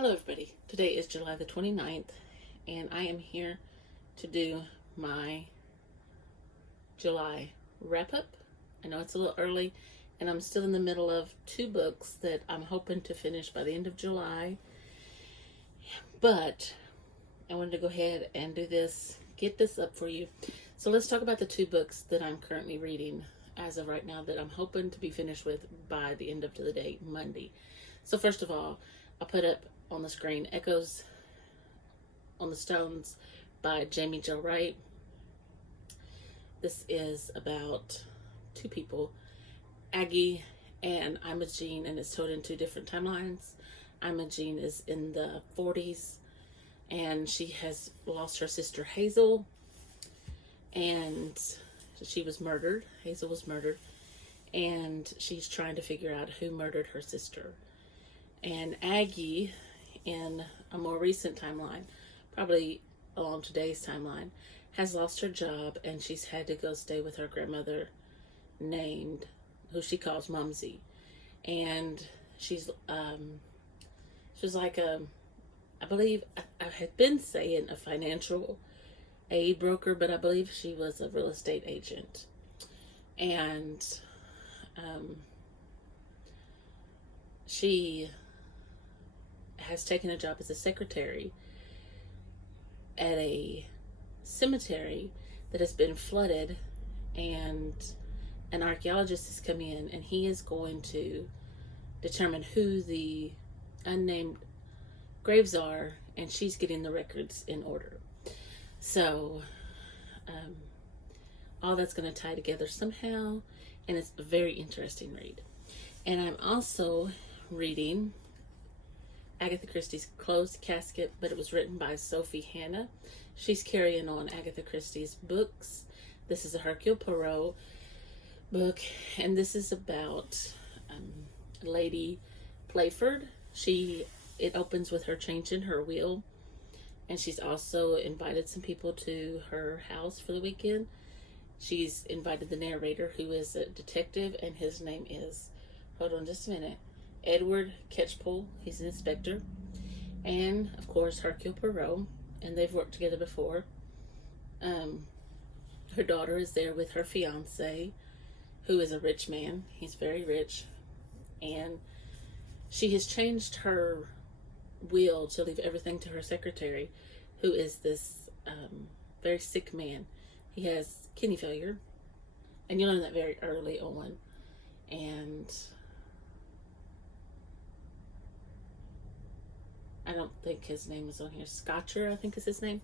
Hello everybody. Today is July the 29th and I am here to do my July wrap-up. I know it's a little early and I'm still in the middle of two books that I'm hoping to finish by the end of July. But I wanted to go ahead and do this, get this up for you. So let's talk about the two books that I'm currently reading as of right now that I'm hoping to be finished with by the end of the day, Monday. So first of all, I'll put up on the screen Echoes on the Stones by Jamie Jo Wright. This is about two people, Aggie and Imogene, and it's told in two different timelines. Imogene is in the 40s and she has lost her sister Hazel, and she was murdered. Hazel was murdered and she's trying to figure out who murdered her sister. And Aggie, in a more recent timeline, probably along today's timeline, has lost her job and she's had to go stay with her grandmother named, who she calls Mumsy. And she's like I believe, I had been saying a financial aid broker, but I believe she was a real estate agent. And she has taken a job as a secretary at a cemetery that has been flooded, and an archaeologist has come in and he is going to determine who the unnamed graves are, and she's getting the records in order. So all that's going to tie together somehow, and it's a very interesting read. And I'm also reading Agatha Christie's Closed Casket, but it was written by Sophie Hannah. She's carrying on Agatha Christie's books. This is a Hercule Poirot book, and this is about Lady Playford. It opens with her changing her will, and she's also invited some people to her house for the weekend. She's invited the narrator, who is a detective, and his name is, hold on just a minute, Edward Catchpole. He's an inspector. And of course Hercule Poirot, and they've worked together before. Her daughter is there with her fiance, who is a rich man. He's very rich, and she has changed her will to leave everything to her secretary, who is this very sick man. He has kidney failure, and you learn that very early on. And I don't think his name is on here. Scotcher, I think is his name.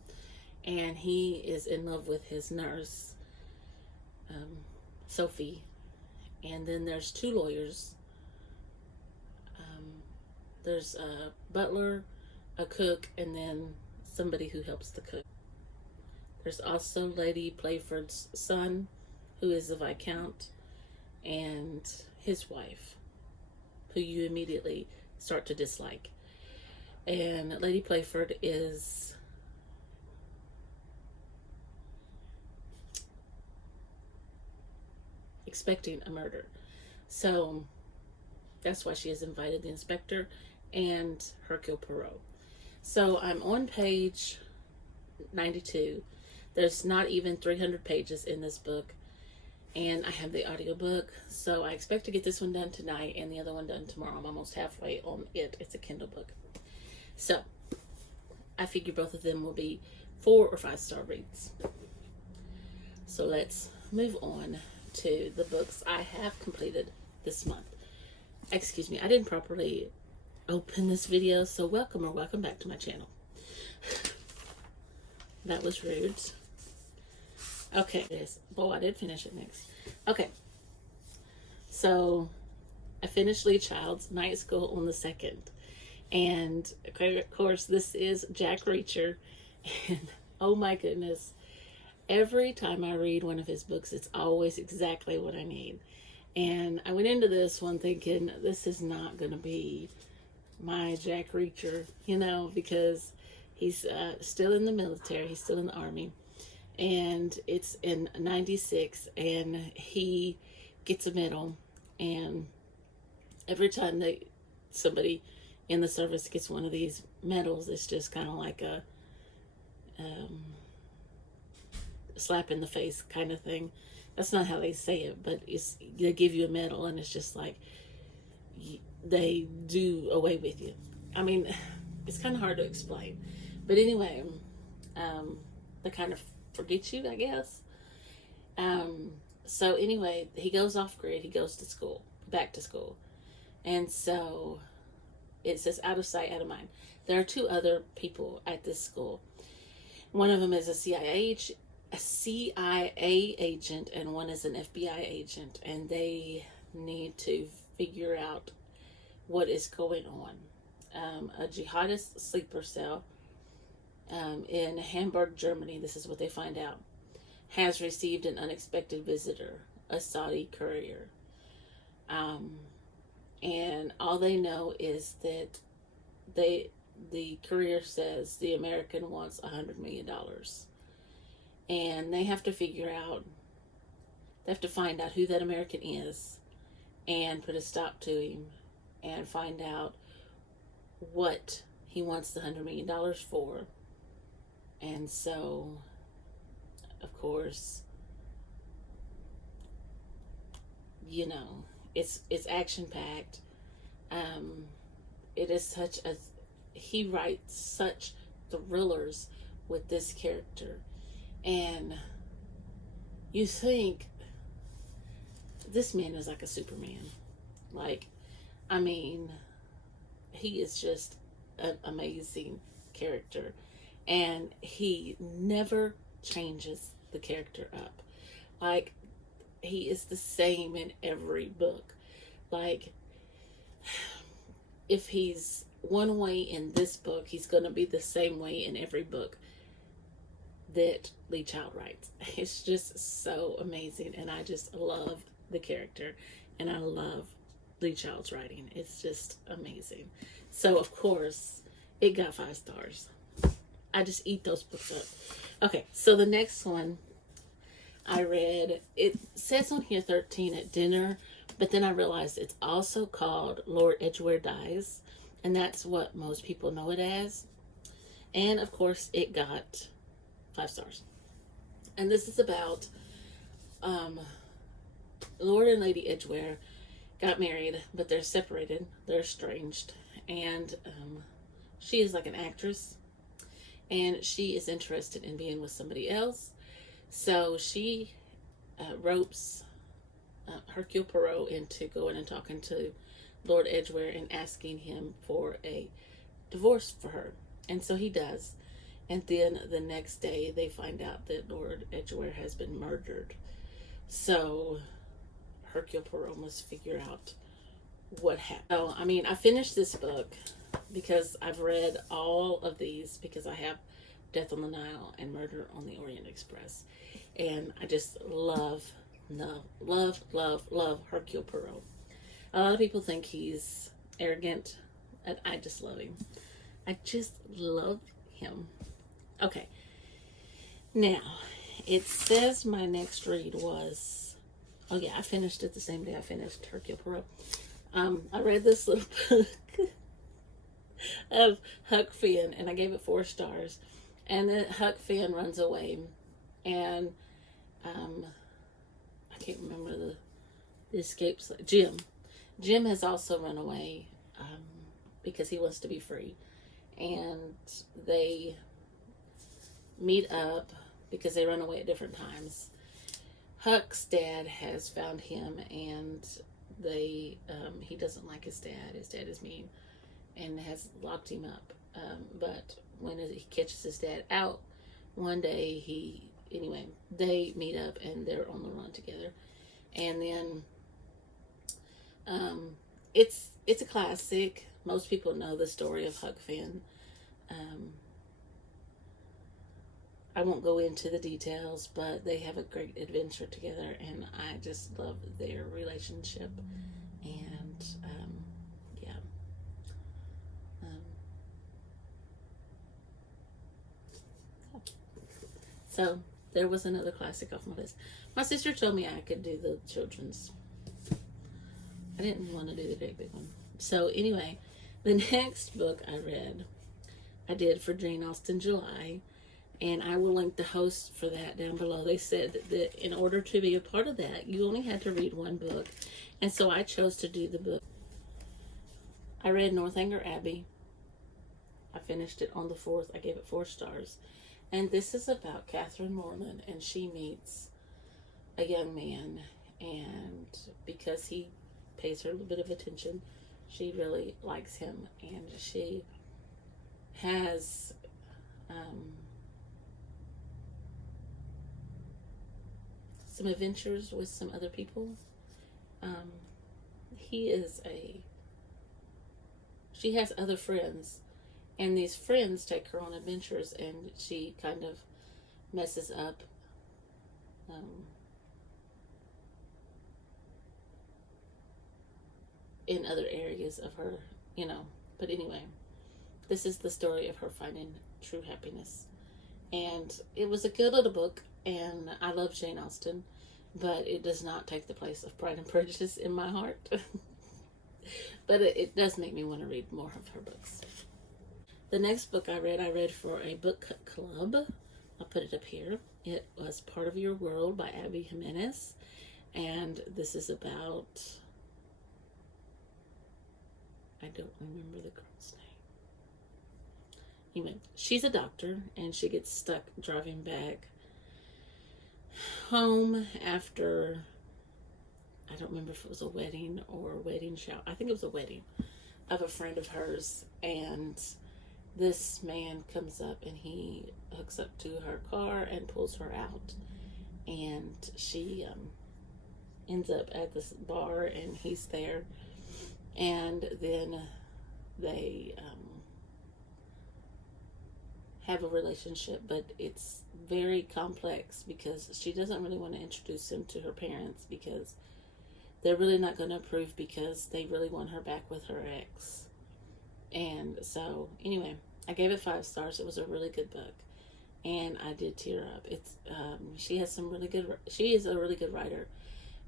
And he is in love with his nurse, Sophie. And then there's two lawyers. There's a butler, a cook, and then somebody who helps the cook. There's also Lady Playford's son, who is the Viscount, and his wife, who you immediately start to dislike. And Lady Playford is expecting a murder. So that's why she has invited the inspector and Hercule Poirot. So I'm on page 92. There's not even 300 pages in this book, and I have the audiobook. So I expect to get this one done tonight and the other one done tomorrow. I'm almost halfway on it. It's a Kindle book. So I figure both of them will be 4 or 5 star reads. So let's move on to the books I have completed this month. Excuse me, I didn't properly open this video, so welcome or welcome back to my channel. That was rude. Okay, oh, I did finish it next. Okay, so I finished Lee Child's Night School on the 2nd. And of course, this is Jack Reacher, and oh my goodness, every time I read one of his books, it's always exactly what I need. And I went into this one thinking, this is not going to be my Jack Reacher, you know, because he's still in the military, he's still in the Army, and it's in 96, and he gets a medal, and every time somebody in the service gets one of these medals. It's just kind of like a um, slap in the face kind of thing. That's not how they say it, but they give you a medal, and it's just like they do away with you. I mean, it's kind of hard to explain, but anyway, they kind of forget you, I guess. So anyway, he goes off grid. He goes to school, back to school, and so it says out of sight, out of mind. There are two other people at this school. One of them is a CIA agent, and one is an FBI agent, and they need to figure out what is going on. A jihadist sleeper cell in Hamburg, Germany, this is what they find out, has received an unexpected visitor, a Saudi courier. And all they know is that the courier says the American wants $100 million. And they have to find out who that American is and put a stop to him and find out what he wants the $100 million for. And so, of course, you know, it's action packed. It is he writes such thrillers with this character, and you think this man is like a Superman. Like, I mean, he is just an amazing character, and he never changes the character up. Like, he is the same in every book. Like, if he's one way in this book, he's going to be the same way in every book that Lee Child writes. It's just so amazing, and I just love the character, and I love Lee Child's writing. It's just amazing. So, of course, it got 5 stars. I just eat those books up. Okay, so the next one I read, it says on here 13 at dinner, but then I realized it's also called Lord Edgware Dies, and that's what most people know it as. And of course, it got 5 stars. And this is about Lord and Lady Edgware got married, but they're separated. They're estranged, and she is like an actress, and she is interested in being with somebody else. So she ropes Hercule Poirot into going and talking to Lord Edgware and asking him for a divorce for her. And so he does. And then the next day they find out that Lord Edgware has been murdered. So Hercule Poirot must figure out what happened. So, I mean, I finished this book because I've read all of these, because I have Death on the Nile and Murder on the Orient Express. And I just love Hercule Poirot. A lot of people think he's arrogant, and I just love him. I just love him. Okay. Now, it says my next read was, oh yeah, I finished it the same day I finished Hercule Poirot. I read this little book of Huck Finn, and I gave it 4 stars. And then Huck Finn runs away, and I can't remember the escapes. Jim has also run away because he wants to be free, and they meet up because they run away at different times. Huck's dad has found him, and he doesn't like his dad. His dad is mean and has locked him up. But when he catches his dad out one day, they meet up and they're on the run together. And then it's a classic. Most people know the story of Huck Finn. I won't go into the details, but they have a great adventure together, and I just love their relationship. And yeah. So there was another classic off my list. My sister told me I could do the children's. I didn't want to do the great big one. So anyway, The next book I read, I did for Jane Austen July, and I will link the host for that down below. They said that in order to be a part of that, you only had to read one book, and so I chose to do the book. I read Northanger Abbey. I finished it on the 4th. I gave it 4 stars. And this is about Catherine Morland, and she meets a young man, and because he pays her a little bit of attention, she really likes him, and she has some adventures with some other people. She has other friends, and these friends take her on adventures, and she kind of messes up in other areas of her, But anyway, this is the story of her finding true happiness. And it was a good little book, and I love Jane Austen, but it does not take the place of Pride and Prejudice in my heart. But it does make me want to read more of her books. The next book I read for a book club. I'll put it up here. It was Part of Your World by Abby Jimenez, and this is about, I don't remember the girl's name. Anyway, she's a doctor, and she gets stuck driving back home after, I don't remember if it was a wedding or a wedding shower. I think it was a wedding of a friend of hers, and this man comes up and he hooks up to her car and pulls her out, and she ends up at this bar, and he's there, and then they have a relationship, but it's very complex because she doesn't really want to introduce him to her parents because they're really not going to approve, because they really want her back with her ex. And so anyway, I gave it 5 stars. It was a really good book, and I did tear up. It's she is a really good writer,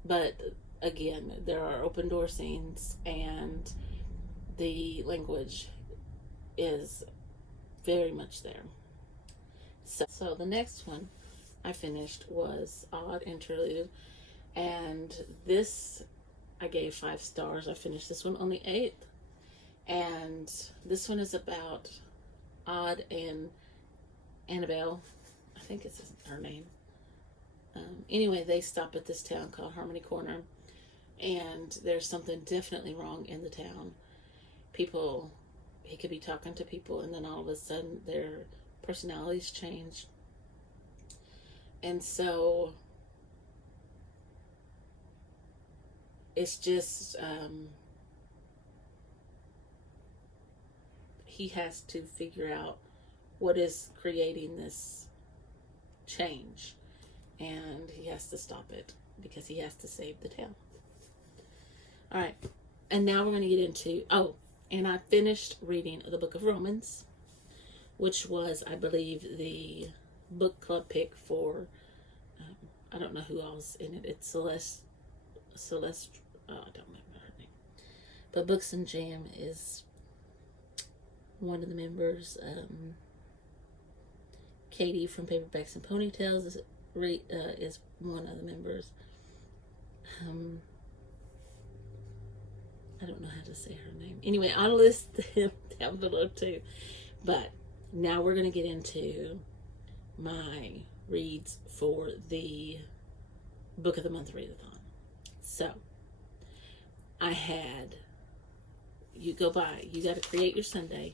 but again, there are open door scenes, and the language is very much there. So the next one I finished was Odd Interlude, and this I gave 5 stars. I finished this one on the 8th, and this one is about Odd and Annabelle. I think it's her name. Anyway, they stop at this town called Harmony Corner, and there's something definitely wrong in the town. He could be talking to people, and then all of a sudden their personalities change. And so it's just he has to figure out what is creating this change, and he has to stop it because he has to save the town. All right, and now we're going to get into, and I finished reading the book of Romans, which was, I believe, the book club pick for, I don't know who else in it. It's Celeste, I don't remember her name. But Books and Jam is one of the members. Katie from Paperbacks and Ponytails is one of the members. I don't know how to say her name. Anyway, I'll list them down below too. But now we're going to get into my reads for the Book of the Month Readathon. So, you got to create your Sunday.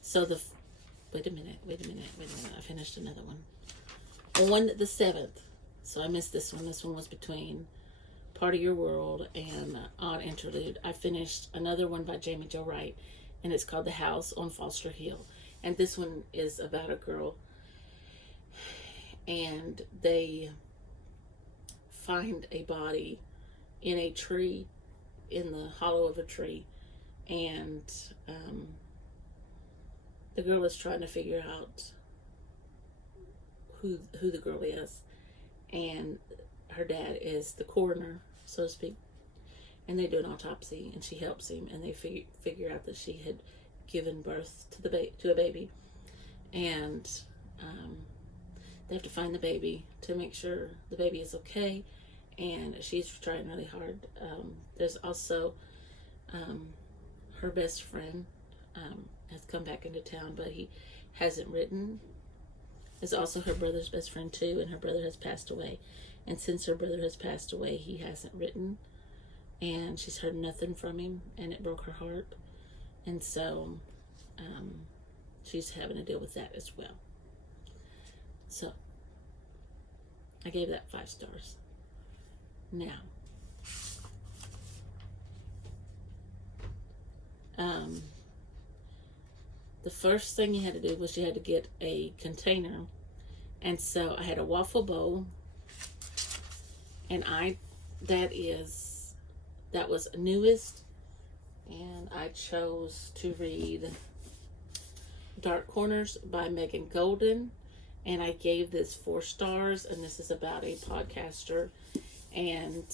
So wait a minute. I finished another one. On the 7th, so I missed this one. This one was between Part of Your World and Odd Interlude. I finished another one by Jamie Jo Wright, and it's called The House on Foster Hill. And this one is about a girl, and they find a body in a tree, in the hollow of a tree, and the girl is trying to figure out who the girl is, and her dad is the coroner, so to speak, and they do an autopsy, and she helps him, and they figure out that she had given birth to a baby, and they have to find the baby to make sure the baby is okay, and she's trying really hard. There's also her best friend has come back into town, but he hasn't written. Is also her brother's best friend too, and her brother has passed away. And since her brother has passed away, he hasn't written, and she's heard nothing from him, and it broke her heart. And so she's having to deal with that as well. So I gave that 5 stars. Now, the first thing you had to do was you had to get a container. And so I had a waffle bowl, and that was newest, and I chose to read Dark Corners by Megan Golden, and I gave this 4 stars, and this is about a podcaster, and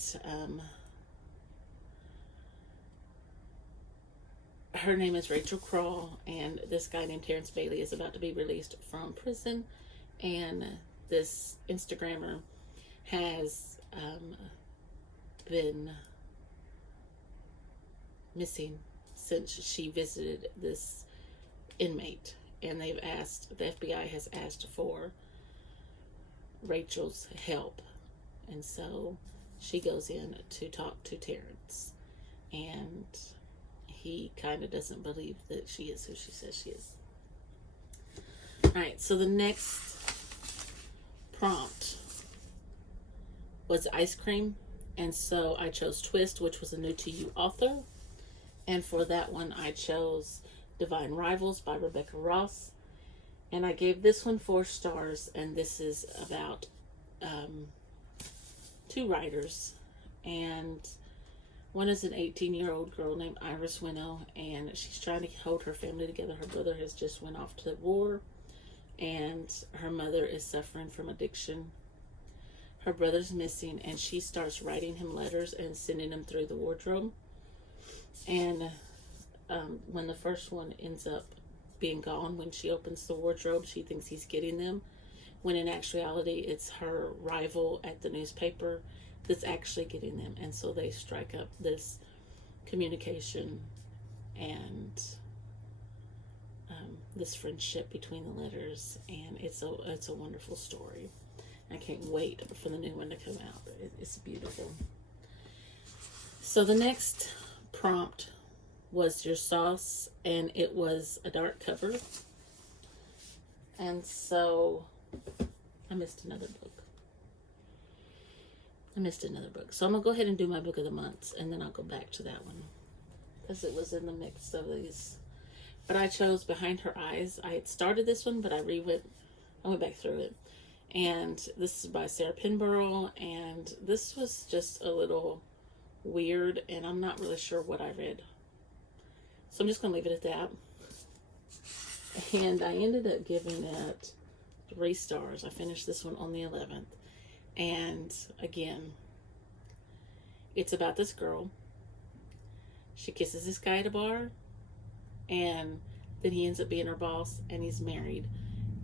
her name is Rachel Crawl, and this guy named Terrence Bailey is about to be released from prison, and this Instagrammer has been missing since she visited this inmate, and the FBI has asked for Rachel's help, and so she goes in to talk to Terrence, and he kind of doesn't believe that she is who she says she is. Alright, so the next prompt was ice cream, and so I chose Twist, which was a new to you author, and for that one I chose Divine Rivals by Rebecca Ross, and I gave this one 4 stars, and this is about 2 writers, and one is an 18-year-old girl named Iris Winnow, and she's trying to hold her family together. Her brother has just went off to the war, and her mother is suffering from addiction. Her brother's missing, and she starts writing him letters and sending them through the wardrobe. And when the first one ends up being gone, when she opens the wardrobe, she thinks he's getting them, when in actuality it's her rival at the newspaper that's actually getting them. And so they strike up this communication and this friendship between the letters, and it's a wonderful story. I can't wait for the new one to come out. It's beautiful. So the next prompt was your sauce, and it was a dark cover, and so I missed another book. So I'm gonna go ahead and do my book of the month, and then I'll go back to that one because it was in the mix of these. But I chose Behind Her Eyes. I had started this one, but I went back through it, and this is by Sarah Pinborough, and this was just a little weird, and I'm not really sure what I read, so I'm just gonna leave it at that. And I ended up giving it 3 stars. I finished this one on the 11th. And again, it's about this girl. She kisses this guy at a bar, and then he ends up being her boss, and he's married,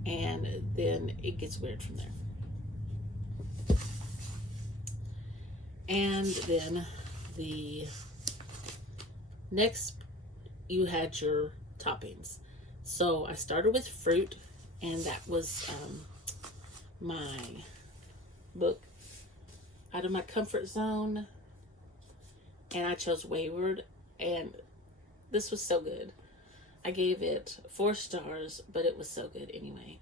and then it gets weird from there. And then the next, you had your toppings. So I started with fruit, and that was my book out of my comfort zone, and I chose Wayward, and this was so good. I gave it 4 stars, but it was so good anyway.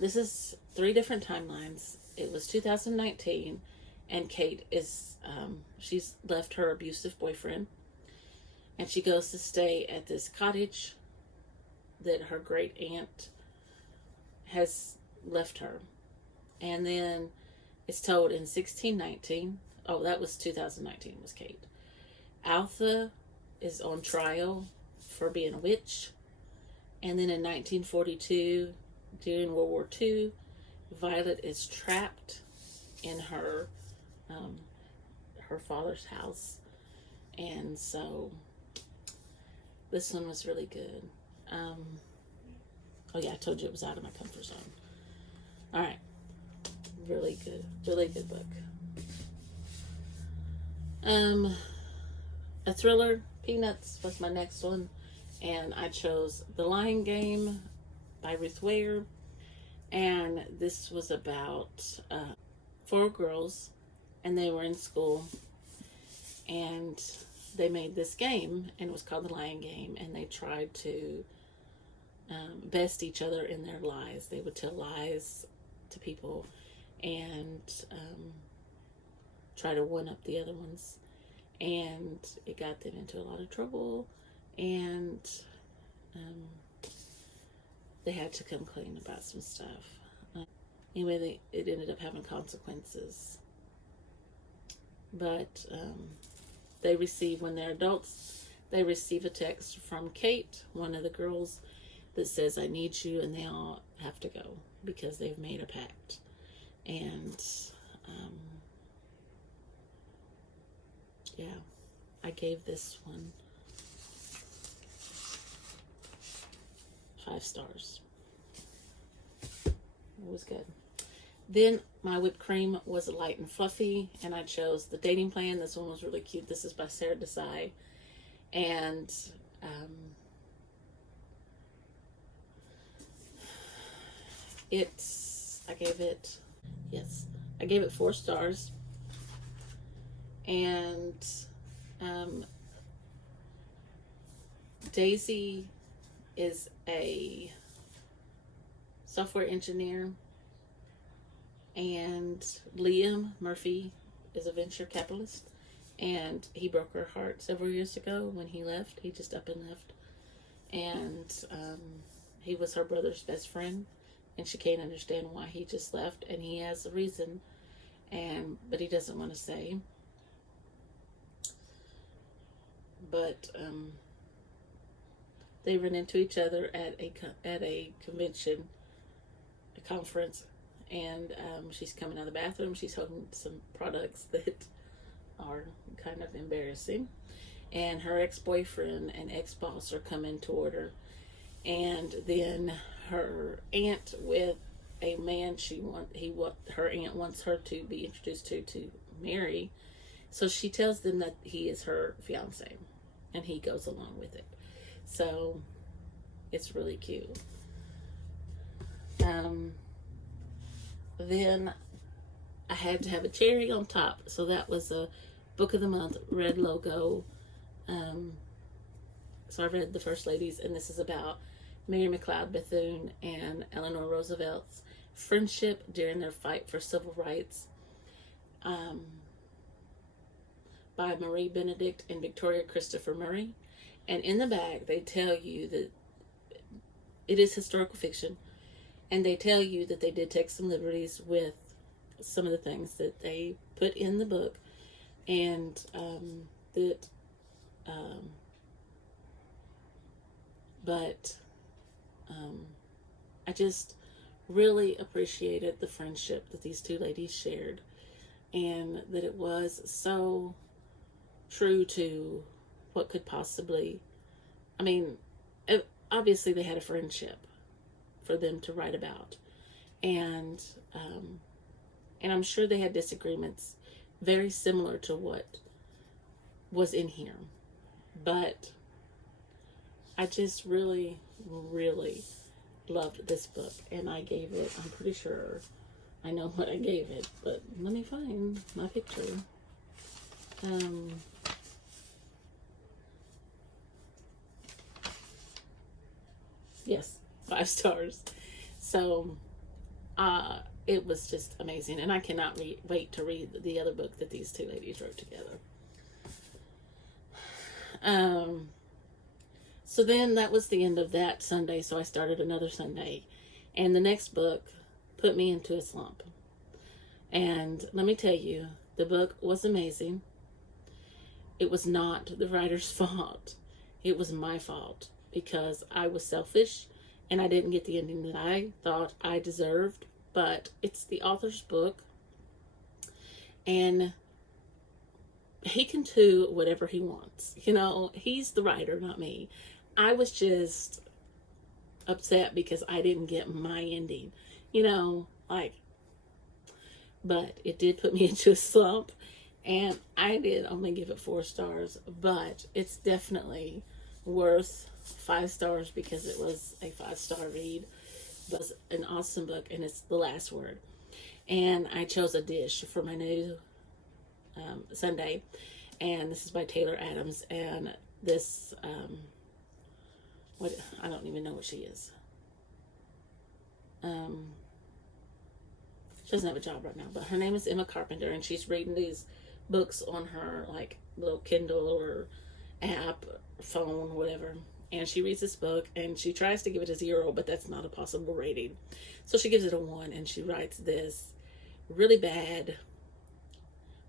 This is 3 different timelines. It was 2019, and Kate is she's left her abusive boyfriend, and she goes to stay at this cottage that her great aunt has left her. And then it's told in 1619. Oh, that was 2019 was Kate. Altha is on trial for being a witch. And then in 1942, during World War II, Violet is trapped in her father's house. And so this one was really good. Oh yeah, I told you it was out of my comfort zone. All right. Really good book. A thriller, Peanuts was my next one, and I chose The Lying Game by Ruth Ware, and this was about 4 girls, and they were in school, and they made this game, and it was called The Lying Game, and they tried to best each other in their lies. They would tell lies to people and try to one up the other ones, and it got them into a lot of trouble, and they had to come clean about some stuff. Anyway, it ended up having consequences, but they receive, when they're adults, they receive a text from Kate, one of the girls, that says, I need you, and they all have to go because they've made a pact. And yeah, I gave this one 5 stars. It was good. Then my whipped cream was light and fluffy, and I chose The Dating Plan. This one was really cute. This is by Sarah Desai, and I gave it 4 stars, and Daisy is a software engineer, and Liam Murphy is a venture capitalist, and he broke her heart several years ago when he left. He just up and left, and he was her brother's best friend, and she can't understand why he just left, and he has a reason, but he doesn't want to say. But they run into each other at a convention, a conference, and she's coming out of the bathroom. She's holding some products that are kind of embarrassing, and her ex-boyfriend and ex-boss are coming toward her, and then her aunt with a man her aunt wants her to be introduced to marry, so she tells them that he is her fiance, and he goes along with it. So it's really cute. Then I had to have a cherry on top, so that was a book of the month, red logo. So I read The First Ladies, and this is about Mary McLeod Bethune and Eleanor Roosevelt's friendship during their fight for civil rights, by Marie Benedict and Victoria Christopher Murray. And in the back, they tell you that it is historical fiction, and they tell you that they did take some liberties with some of the things that they put in the book, and I just really appreciated the friendship that these 2 ladies shared, and that it was so true to what could possibly, obviously they had a friendship for them to write about, and I'm sure they had disagreements very similar to what was in here, but I just really, really loved this book, and I gave it, I'm pretty sure I know what I gave it, but let me find my picture. Yes, 5 stars. So it was just amazing, and I cannot wait to read the other book that these 2 ladies wrote together. So then that was the end of that Sunday, so I started another Sunday, and the next book put me into a slump. And let me tell you, the book was amazing. It was not the writer's fault. It was my fault, because I was selfish and I didn't get the ending that I thought I deserved, but it's the author's book, and he can do whatever he wants. You know, he's the writer, not me. I was just upset because I didn't get my ending. You know, like, but it did put me into a slump, and I did only give it 4 stars, but it's definitely worth 5 stars because it was a 5-star read. It was an awesome book, and it's The Last Word. And I chose a dish for my new Sunday, and this is by Taylor Adams, and this what, I don't even know what she is. She doesn't have a job right now, but her name is Emma Carpenter, and she's reading these books on her like little Kindle or app, phone, whatever. And she reads this book, and she tries to give it a 0, but that's not a possible rating. So she gives it a 1, and she writes this really bad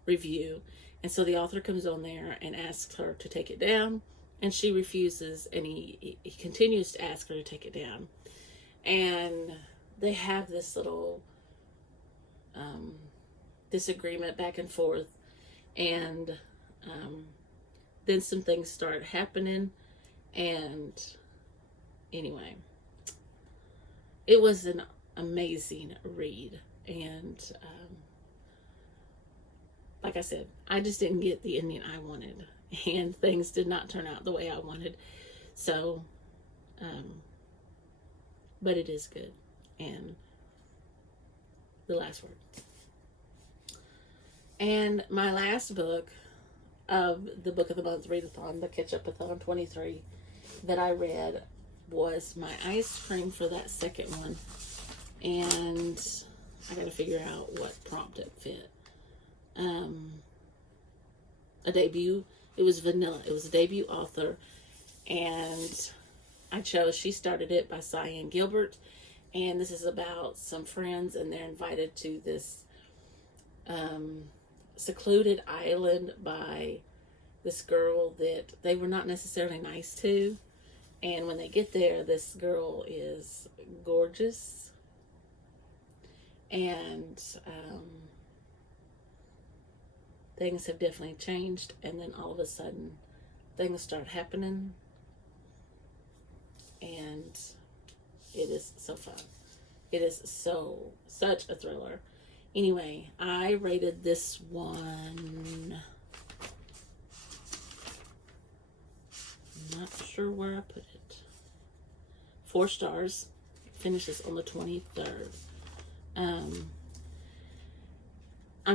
review. And so the author comes on there and asks her to take it down, and she refuses, and he continues to ask her to take it down. And they have this little disagreement back and forth, and then some things start happening. And anyway, it was an amazing read, and like I said, I just didn't get the ending I wanted, and things did not turn out the way I wanted. So but it is good. And The Last Word. And my last book of the Book of the Month Readathon, the Catch-Up-a-thon 23, that I read was my ice cream for that second one. And I got to figure out what prompt it fit. A debut. It was vanilla. It was a debut author. And I chose She Started It by Cyan Gilbert. And this is about some friends, and they're invited to this secluded island by this girl that they were not necessarily nice to. And when they get there, this girl is gorgeous. And things have definitely changed. And then all of a sudden, things start happening. And it is so fun. It is such a thriller. Anyway, I rated this one, not sure where I put it, 4 stars. Finishes on the 23rd. I'm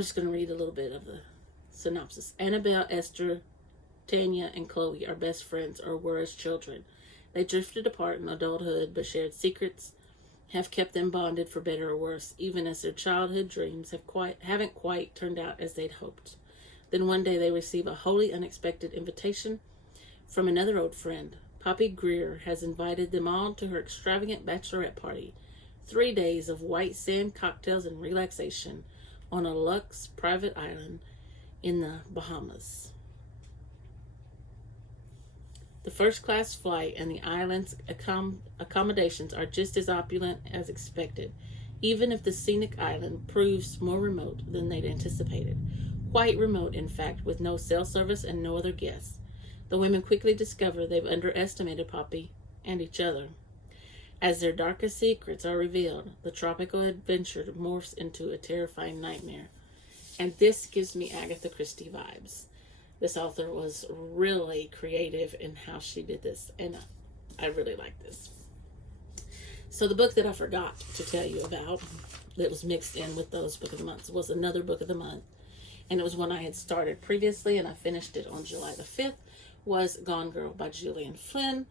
just going to read a little bit of the synopsis. Annabelle, Esther, Tanya, and Chloe are best friends, or were as children. They drifted apart in adulthood, but shared secrets have kept them bonded for better or worse, even as their childhood dreams haven't quite turned out as they'd hoped. Then one day they receive a wholly unexpected invitation from another old friend. Poppy Greer has invited them all to her extravagant bachelorette party. 3 days of white sand cocktails and relaxation on a luxe private island in the Bahamas. The first-class flight and the island's accommodations are just as opulent as expected, even if the scenic island proves more remote than they'd anticipated. Quite remote, in fact, with no cell service and no other guests. The women quickly discover they've underestimated Poppy and each other. As their darkest secrets are revealed, the tropical adventure morphs into a terrifying nightmare. And this gives me Agatha Christie vibes. This author was really creative in how she did this, and I really like this. So the book that I forgot to tell you about, that was mixed in with those Book of the Months, was another Book of the Month, and it was one I had started previously, and I finished it on July the 5th, was Gone Girl by Gillian Flynn,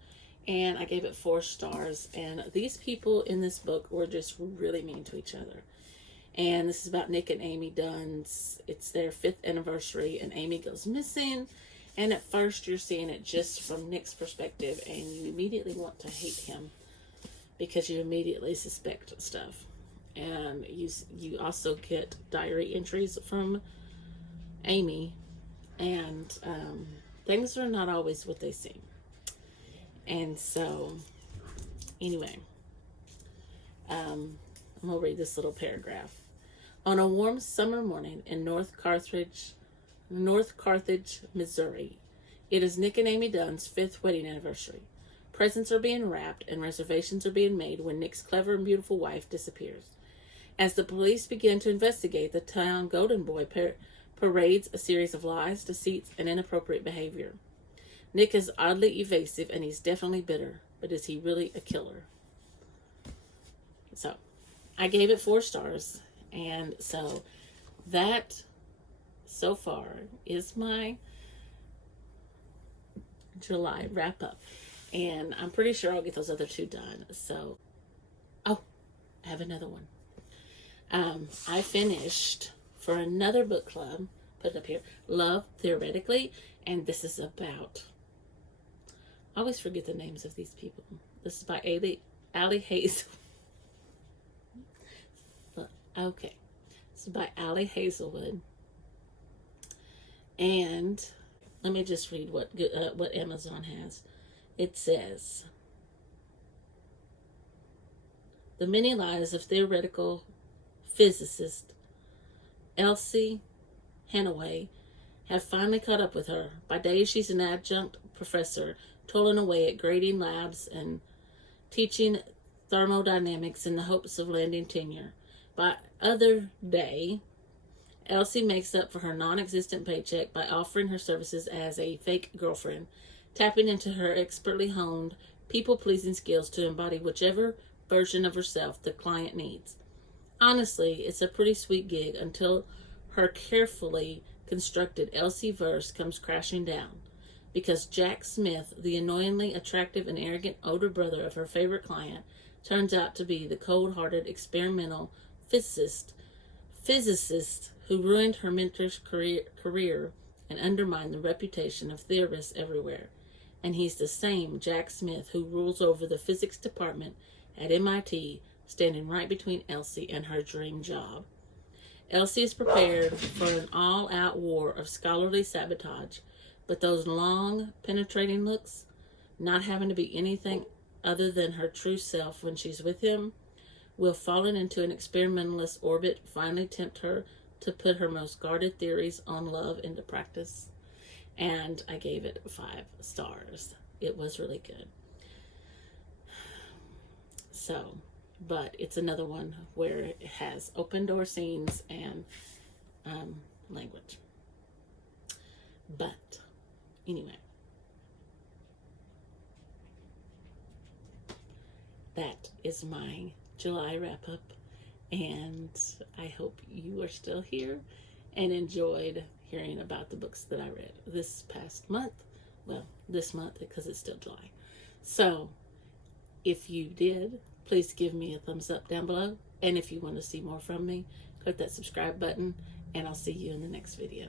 and I gave it 4 stars, and these people in this book were just really mean to each other. And this is about Nick and Amy Dunn's. It's their 5th anniversary, and Amy goes missing. And at first, you're seeing it just from Nick's perspective, and you immediately want to hate him because you immediately suspect stuff. And you also get diary entries from Amy, and things are not always what they seem. And so, anyway, I'm going to read this little paragraph. On a warm summer morning in North Carthage, North Carthage, Missouri. It is Nick and Amy Dunn's 5th wedding anniversary. Presents are being wrapped and reservations are being made when Nick's clever and beautiful wife disappears. As the police begin to investigate, the town golden boy parades a series of lies, deceits, and inappropriate behavior. Nick is oddly evasive and he's definitely bitter, but is he really a killer? So, I gave it 4 stars, and so that so far is my July wrap up. And I'm pretty sure I'll get those other 2 done. So, oh, I have another one. I finished for another book club, put it up here, Love Theoretically, and this is about, I always forget the names of these people. This is by Allie Hazel. Okay, this is by Allie Hazelwood, and let me just read what Amazon has. It says, the many lies of theoretical physicist Elsie Hanaway have finally caught up with her. By day, she's an adjunct professor, toiling away at grading labs and teaching thermodynamics in the hopes of landing tenure. By other day, Elsie makes up for her non-existent paycheck by offering her services as a fake girlfriend, tapping into her expertly honed, people-pleasing skills to embody whichever version of herself the client needs. Honestly, it's a pretty sweet gig until her carefully constructed Elsie verse comes crashing down, because Jack Smith, the annoyingly attractive and arrogant older brother of her favorite client, turns out to be the cold-hearted experimental physicist who ruined her mentor's career and undermined the reputation of theorists everywhere. And he's the same Jack Smith who rules over the physics department at MIT, standing right between Elsie and her dream job. Elsie is prepared for an all-out war of scholarly sabotage, but those long, penetrating looks, not having to be anything other than her true self when she's with him, will, falling into an experimentalist orbit, finally tempt her to put her most guarded theories on love into practice. And I gave it 5 stars. It was really good. So, but it's another one where it has open door scenes and language. But anyway, that is my July wrap up, and I hope you are still here and enjoyed hearing about the books that I read this past month. Well, this month because it's still July. So if you did, please give me a thumbs up down below, and if you want to see more from me, click that subscribe button, and I'll see you in the next video.